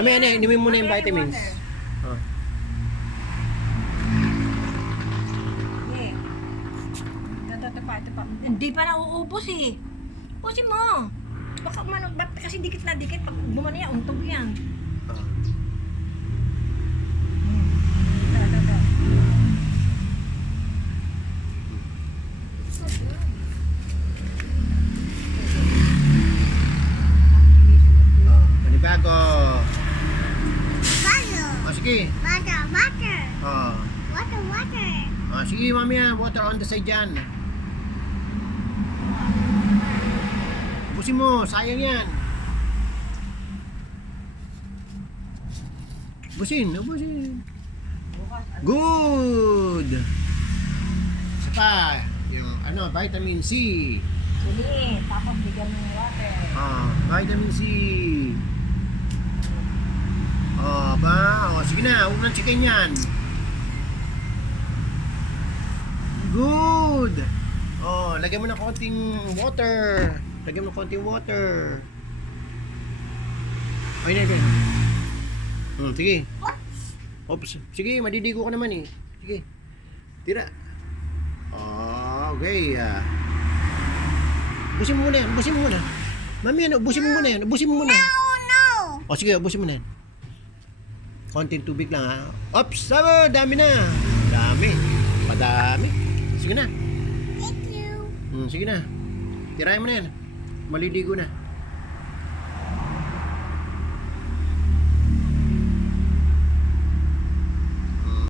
Ano, inumin mo na yung vitamins. Oh. Ito pa. Hindi pa nauubos eh. Ubusin mo. Baka ba't kasi dikit na dikit. Pag bumano yan, untog yan. Oh. Ito. Oh. Panibago. Water. Oh, sige. Water. Water. Oh. Water. Water. Oh, sige, mamaya. Water on the side dyan. Ubusin mo. Sayang yan. Ubusin. Good. Isa pa. Yung vitamin C. Sige, tapos bigyan mo ng water. Vitamin C. Sige na. Huwag nang chicken yan. Good. Lagyan mo ng konting water. Ay, na. Sige. Oops. Sige, madidigo ka naman eh. Sige. Tira. Okay. Ubusin mo muna. Mami, ubusin mo muna. No. Sige, ubusin mo na yan. Konting tubig lang ha. Oops! Dami na. Padami. Sige na. Thank you. Sige na. Tirayan mo na yan. Maliligo na.